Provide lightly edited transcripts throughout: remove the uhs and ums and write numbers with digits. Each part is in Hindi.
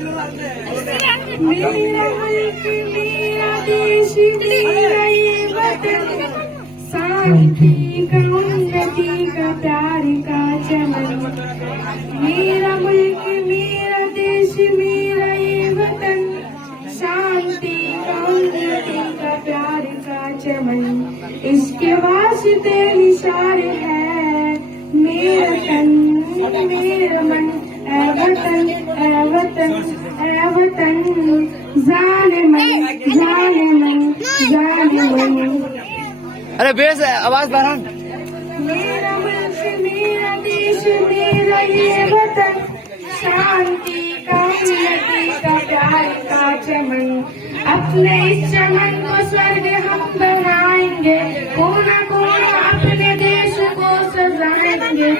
मेरा मुल्क मेरा देश मेरा ये वतन, शांति का उन्नति का प्यार का चमन। मेरा मुल्क मेरा देश मेरा ये वतन, शांति का उन्नति का प्यार का चमन। इसके वास्ते निशार है मेरा तन मेरा मन, ऐ वतन ऐ वतन ऐ वतन, जाने मन जाने मन जाने मन। अरे बेस आवाज बढ़ा। मेरा मुल्क मेरा देश मेरा ये वतन, शांति का उन्नति का प्यार का चमन। अपने इस चमन को स्वर्ग हम बनाएंगे, कोना कोना अपने देश को सजाएंगे।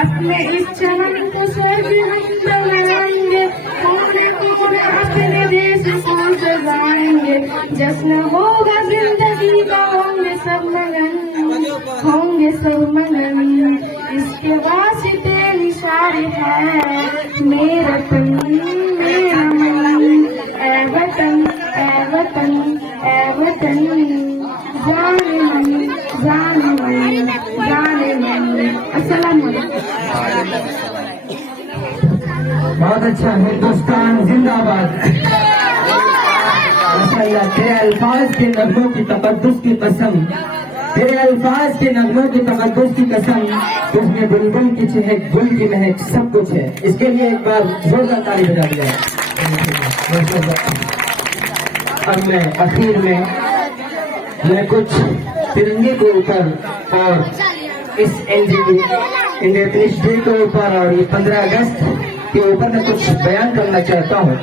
अपने इस चमन को स्वर्ग हम बनाएंगे, कोना कोना अपने देश को सजाएंगे। जश्न होगा जिंदगी का, होंगे सब मगन होंगे सब मगन। इसके वास्ते निशार है मेरा तन मेरा मन, ऐ वतन ऐ वतन ऐ वतन, जाने मन जाने मन जाने मन। अस्सलाम वालेकुम। बहुत अच्छा, हिंदुस्तान जिंदाबाद। माशाअल्लाह, तेरे अल्फाज के नगमों की तकद्दुस की कसम, तेरे अल्फाज के नगमों की तकद्दुस की कसम, तुझमें बुलबुल की चहक गुल की महक सब कुछ है। इसके लिए एक बार जोरदार ताली बजा दिया। अब मैं आखिर में कुछ तिरंगे के ऊपर और इस इंडिपेंडेंस डे के ऊपर और ये 15 अगस्त के ऊपर मैं कुछ बयान करना चाहता हूँ।